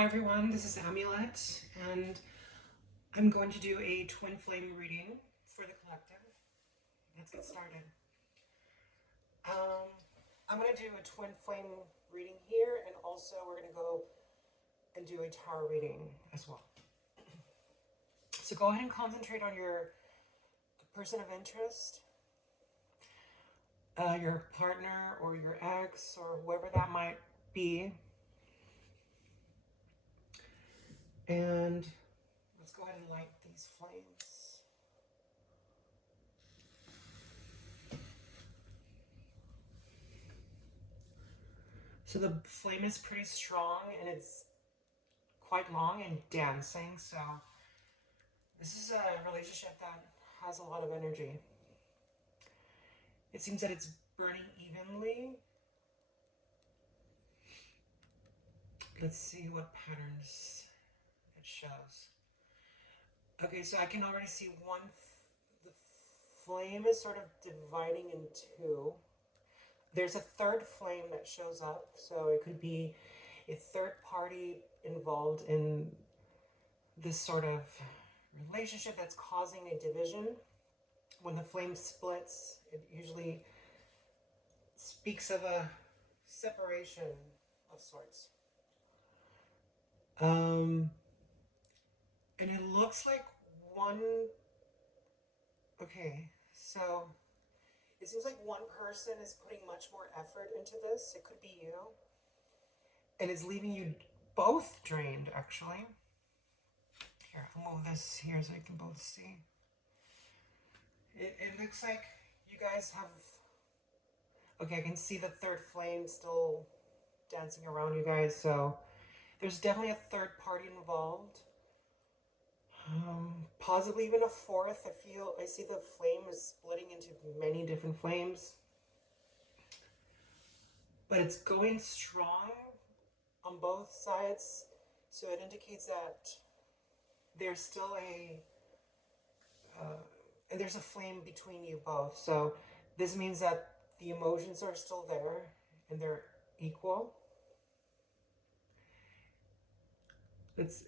Hi everyone, this is Amulet, and I'm going to do a twin flame reading for the collective. Let's get started. Um, I'm going to do a twin flame reading here, and also we're going to go and do a tarot reading as well. So go ahead and concentrate on your person of interest, your partner or your ex or whoever that might be. And let's go ahead and light these flames. So the flame is pretty strong and it's quite long and dancing, so this is a relationship that has a lot of energy. It seems that it's burning evenly. Let's see what patterns it shows. Okay, so I can already see the flame is sort of dividing in two. There's a third flame that shows up, so it could be a third party involved in this sort of relationship that's causing a division. When the flame splits, it usually speaks of a separation of sorts. And it looks like one. Okay, so it seems like one person is putting much more effort into this. It could be you. And it's leaving you both drained, actually. Here, I'll move this here so you can both see. It looks like you guys have. Okay, I can see the third flame still dancing around you guys, so there's definitely a third party involved. Possibly even a fourth. I see the flame is splitting into many different flames. But it's going strong on both sides, so it indicates that there's still and there's a flame between you both. So this means that the emotions are still there and they're equal.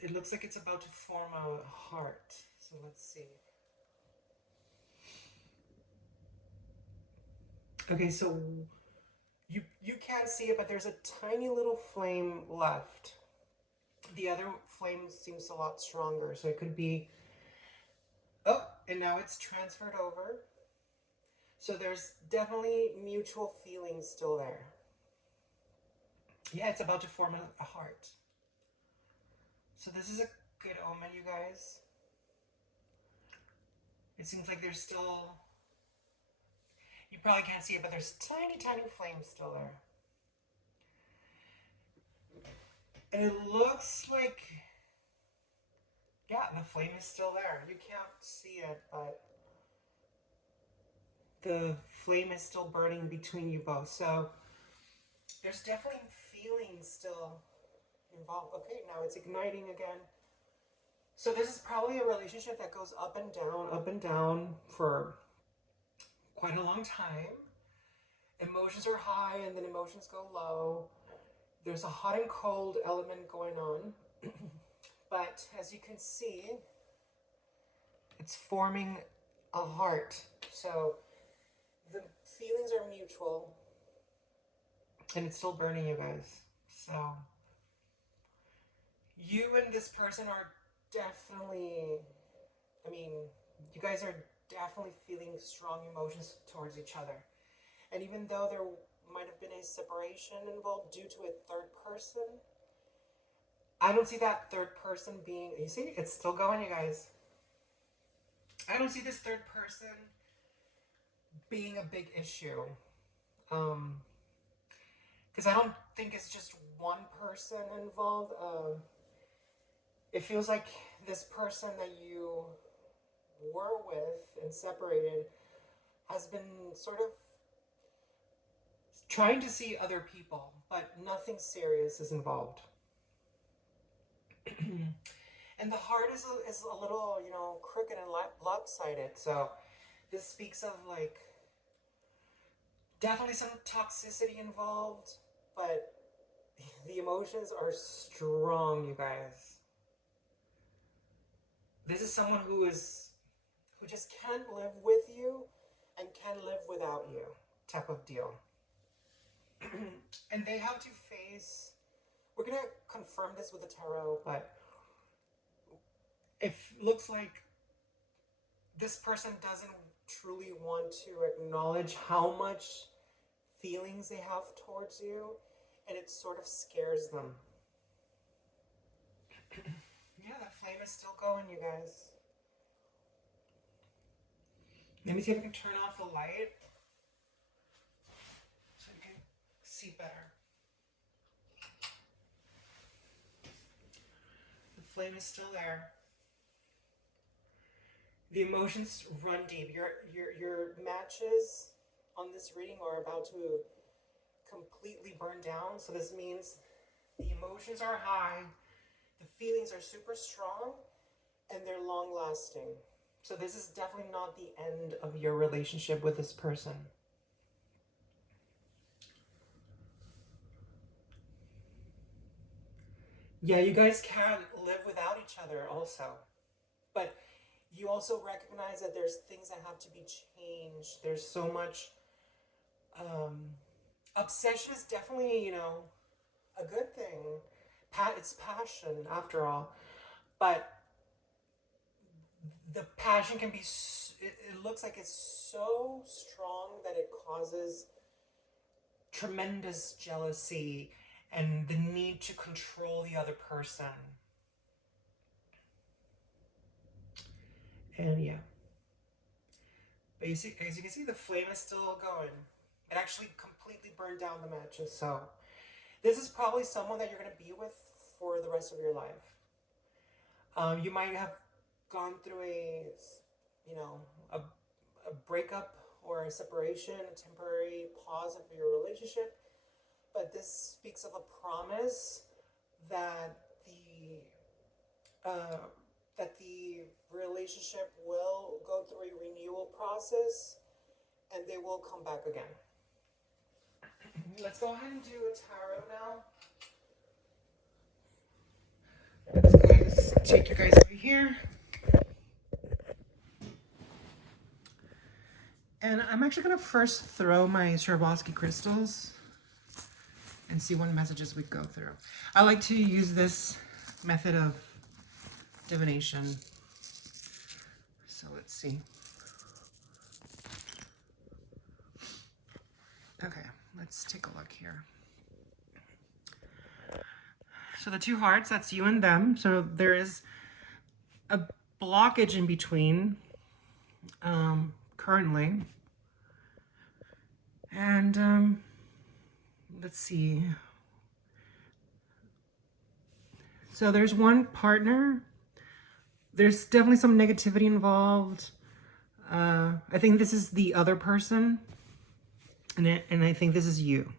It looks like it's about to form a heart. So let's see. Okay, so you can't see it, but there's a tiny little flame left. The other flame seems a lot stronger, so it could be. Oh, and now it's transferred over. So there's definitely mutual feelings still there. Yeah, it's about to form a heart. So this is a good omen, you guys. It seems like there's still. You probably can't see it, but there's tiny, tiny flames still there. And it looks like. Yeah, the flame is still there. You can't see it, but the flame is still burning between you both. So there's definitely feelings still involved. Okay, now it's igniting again. So this is probably a relationship that goes up and down for quite a long time. Emotions are high and then emotions go low. There's a hot and cold element going on. But as you can see, it's forming a heart. So the feelings are mutual and it's still burning, you guys. So you and this person are definitely, you guys are definitely feeling strong emotions towards each other. And even though there might have been a separation involved due to a third person, I don't see that third person being, you see, it's still going, you guys. I don't see this third person being a big issue. Because I don't think it's just one person involved. It feels like this person that you were with and separated has been sort of trying to see other people, but nothing serious is involved. And the heart is a little, crooked and lopsided. So this speaks of like definitely some toxicity involved, but The emotions are strong, you guys. This is someone who just can't live with you and can live without you, type of deal. And they have to face, we're gonna confirm this with the tarot, but it looks like this person doesn't truly want to acknowledge how much feelings they have towards you, and it sort of scares them. Yeah, that flame is still going, you guys. Let me see if I can turn off the light so you can see better. The flame is still there. The emotions run deep. Your matches on this reading are about to completely burn down. So this means the emotions are high, the feelings are super strong, and they're long lasting. So this is definitely not the end of your relationship with this person. Yeah, you guys can't live without each other also. But you also recognize that there's things that have to be changed. There's so much obsession is definitely, a good thing. It's passion after all. But the passion can be, it looks like it's so strong that it causes tremendous jealousy and the need to control the other person. And yeah. But as you can see, the flame is still going. It actually completely burned down the matches. So this is probably someone that you're going to be with for the rest of your life. You might have gone through a breakup or a separation, a temporary pause of your relationship, but this speaks of a promise that the relationship will go through a renewal process and they will come back again. Let's go ahead and do a tarot now. Let's go ahead and take you guys over here. And I'm actually going to first throw my Swarovski crystals and see what messages we go through. I like to use this method of divination. So let's see. Okay, let's take a look here. So the two hearts, that's you and them. So there is a blockage in between currently. And let's see. So there's one partner. There's definitely some negativity involved. I think this is the other person. And I think this is you.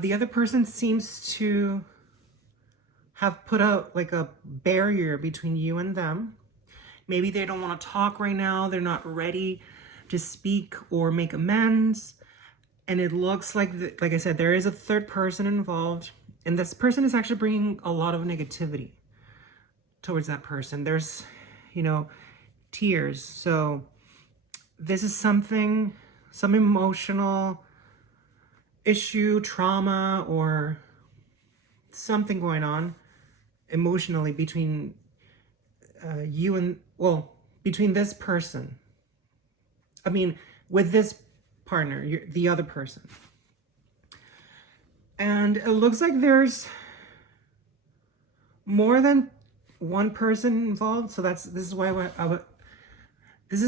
The other person seems to have put out like a barrier between you and them. Maybe they don't want to talk right now. They're not ready to speak or make amends. And it looks like I said, there is a third person involved. And this person is actually bringing a lot of negativity towards that person. There's, tears. So this is some emotional issue, trauma, or something going on emotionally between between this person. I mean, with this partner, the other person. And it looks like there's more than one person involved. So this is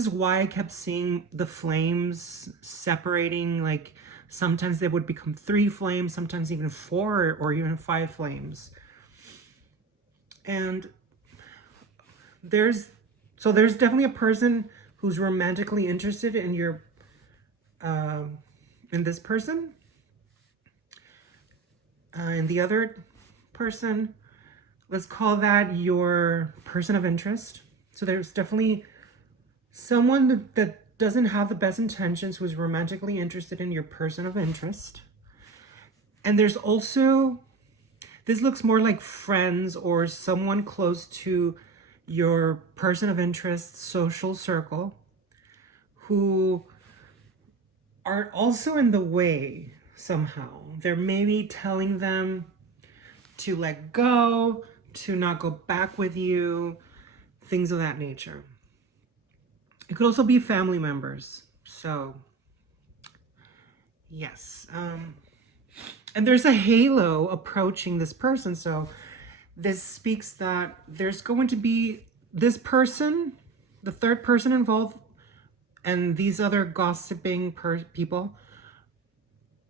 why I kept seeing the flames separating. Like sometimes they would become 3 flames, sometimes even 4 or even 5 flames. And there's definitely a person who's romantically interested in your in this person. And the other person, let's call that your person of interest. So there's definitely someone that doesn't have the best intentions, who is romantically interested in your person of interest. And there's also, this looks more like friends or someone close to your person of interest social circle who are also in the way somehow. They're maybe telling them to let go, to not go back with you, things of that nature. It could also be family members. So, yes. And there's a halo approaching this person. So this speaks that there's going to be this person, the third person involved, and these other gossiping people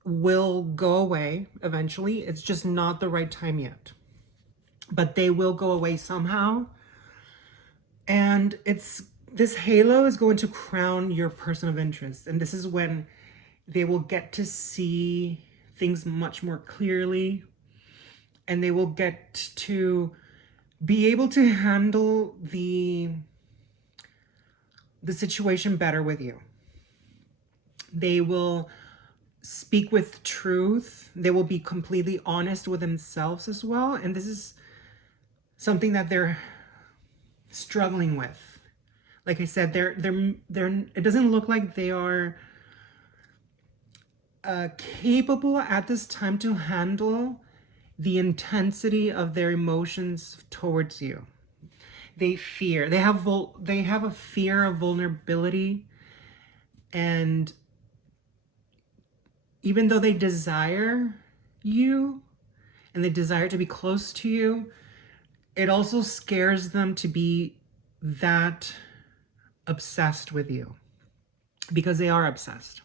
will go away eventually. It's just not the right time yet. But they will go away somehow. And this halo is going to crown your person of interest. And this is when they will get to see things much more clearly. And they will get to be able to handle the situation better with you. They will speak with truth. They will be completely honest with themselves as well. And this is something that they're struggling with. Like I said, they're it doesn't look like they are capable at this time to handle the intensity of their emotions towards you. They fear. They have a fear of vulnerability, and even though they desire you and they desire to be close to you, it also scares them to be that obsessed with you, because they are obsessed.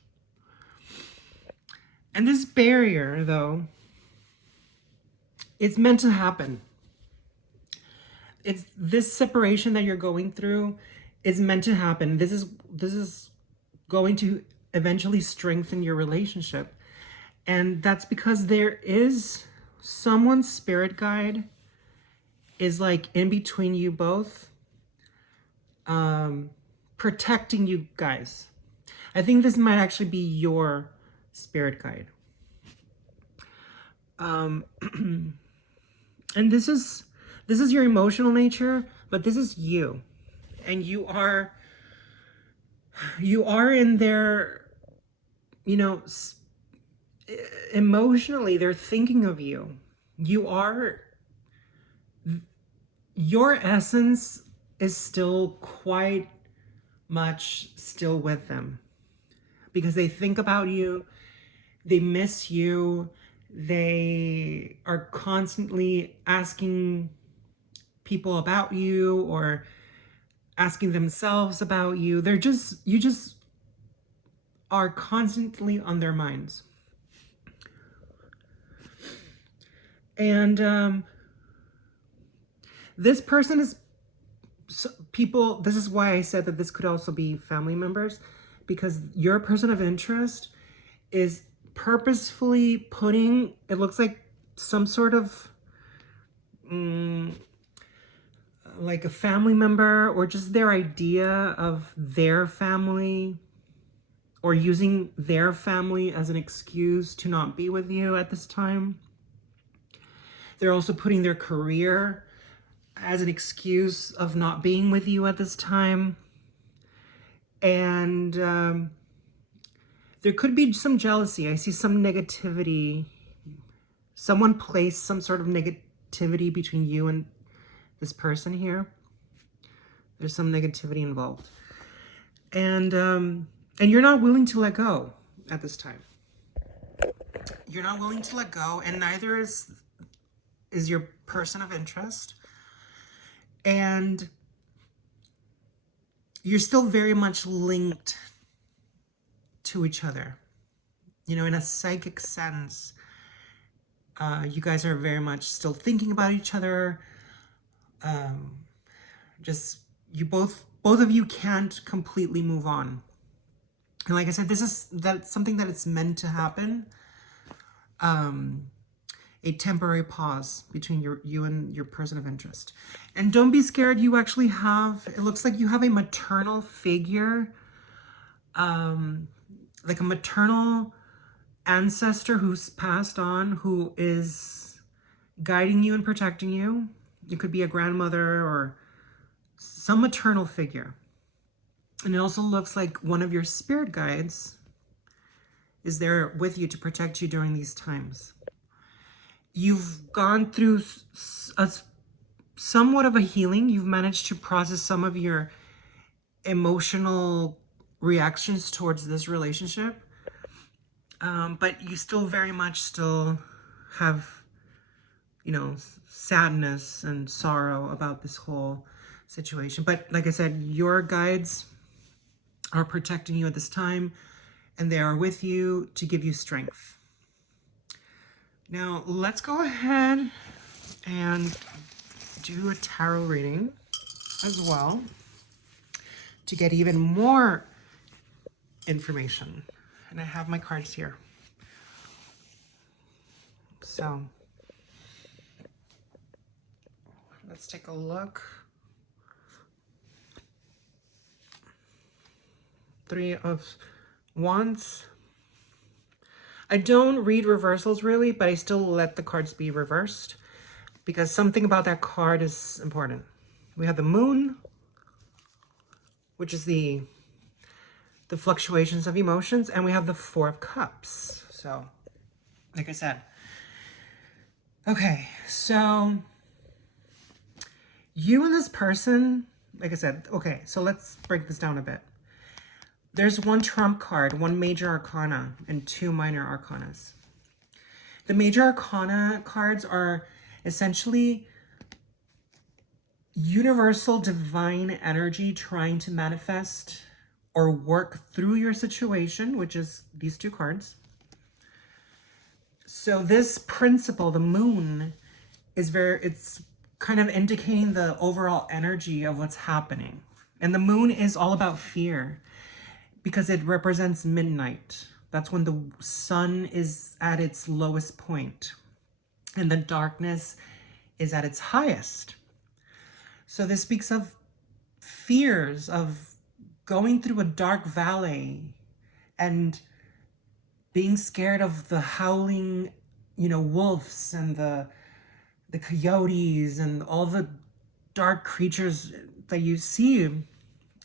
And this barrier, though, it's meant to happen. It's this separation that you're going through is meant to happen. This is going to eventually strengthen your relationship. And that's because there is someone's spirit guide is like in between you both, protecting you guys. I think this might actually be your spirit guide. And this is your emotional nature, but this is you. And you are in their, emotionally, they're thinking of you. Your essence is still quite much still with them, because they think about you, they miss you, they are constantly asking people about you or asking themselves about you. You just are constantly on their minds. And this person is people. This is why I said that this could also be family members, because your person of interest is purposefully putting, it looks like some sort of like a family member, or just their idea of their family, or using their family as an excuse to not be with you at this time. They're also putting their career as an excuse of not being with you at this time. And there could be some jealousy. I see some negativity. Someone placed some sort of negativity between you and this person here. There's some negativity involved. And you're not willing to let go at this time. You're not willing to let go, and neither is your person of interest. And you're still very much linked to each other. In a psychic sense, you guys are very much still thinking about each other. Both of you can't completely move on. And like I said, that's something that it's meant to happen. A temporary pause between you and your person of interest. And don't be scared. You actually it looks like you have a maternal figure, like a maternal ancestor who's passed on, who is guiding you and protecting you. It could be a grandmother or some maternal figure. And it also looks like one of your spirit guides is there with you to protect you during these times. You've gone through somewhat of a healing. You've managed to process some of your emotional reactions towards this relationship. But you still very much still have, sadness and sorrow about this whole situation. But like I said, your guides are protecting you at this time, and they are with you to give you strength. Now, let's go ahead and do a tarot reading as well to get even more information. And I have my cards here. So let's take a look. 3 of Wands. I don't read reversals really, but I still let the cards be reversed because something about that card is important. We have the Moon, which is the fluctuations of emotions, and we have the 4 of Cups. So, like I said. Okay, so you and this person, like I said, okay, so let's break this down a bit. There's 1 trump card, 1 major arcana, and 2 minor arcanas. The major arcana cards are essentially universal divine energy trying to manifest or work through your situation, which is these 2 cards. So this principle, the Moon, it's kind of indicating the overall energy of what's happening. And the Moon is all about fear because it represents midnight. That's when the sun is at its lowest point and the darkness is at its highest. So this speaks of fears of going through a dark valley and being scared of the howling, wolves and the coyotes and all the dark creatures that you see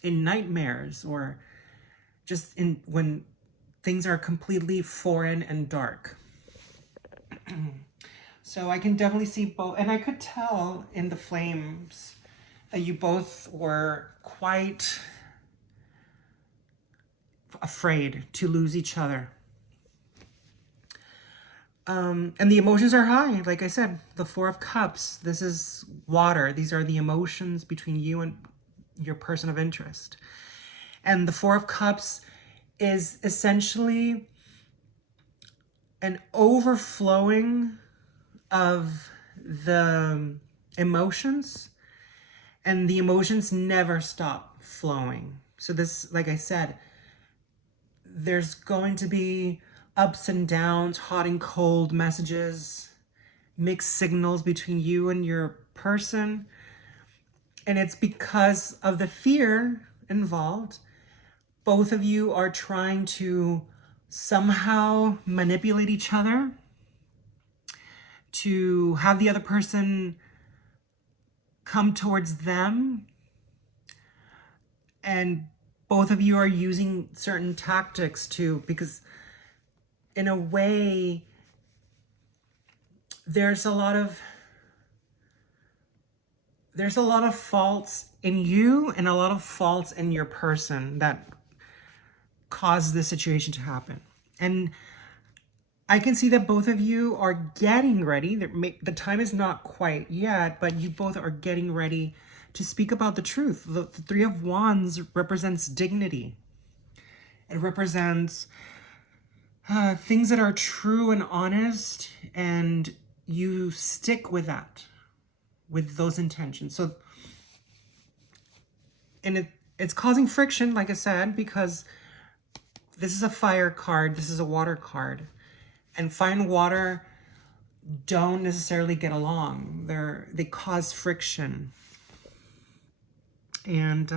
in nightmares or just when things are completely foreign and dark. So I can definitely see both, and I could tell in the flames that you both were quite afraid to lose each other. And the emotions are high. Like I said, the 4 of Cups, this is water. These are the emotions between you and your person of interest. And the 4 of Cups is essentially an overflowing of the emotions, and the emotions never stop flowing. So this, like I said, there's going to be ups and downs, hot and cold messages, mixed signals between you and your person. And it's because of the fear involved. Both of you are trying to somehow manipulate each other to have the other person come towards them. And both of you are using certain tactics because in a way, there's a lot of faults in you and a lot of faults in your person that caused this situation to happen. And I can see that both of you are getting ready. The time is not quite yet, but you both are getting ready to speak about the truth. The 3 of Wands represents dignity. It represents things that are true and honest, and you stick with that, with those intentions. So, and it's causing friction, like I said, because this is a fire card, this is a water card, and fire and water don't necessarily get along. They cause friction. And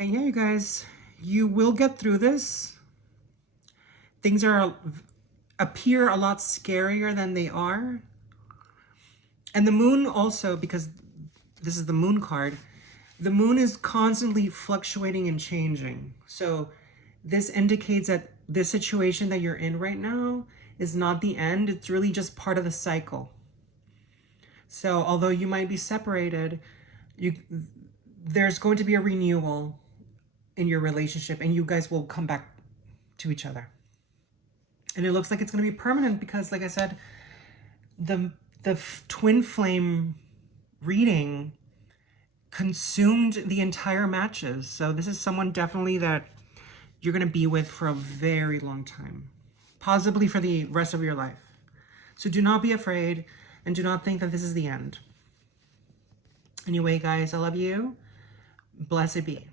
yeah, you guys, You will get through this. Things appear a lot scarier than they are. And the moon also, because this is the moon card, the moon is constantly fluctuating and changing. So this indicates that this situation that you're in right now is not the end. It's really just part of the cycle. So although you might be separated, there's going to be a renewal in your relationship, and you guys will come back to each other. And it looks like it's going to be permanent because, like I said, the twin flame reading consumed the entire matches. So this is someone definitely that you're going to be with for a very long time, possibly for the rest of your life. So do not be afraid and do not think that this is the end. Anyway, guys, I love you. Blessed be.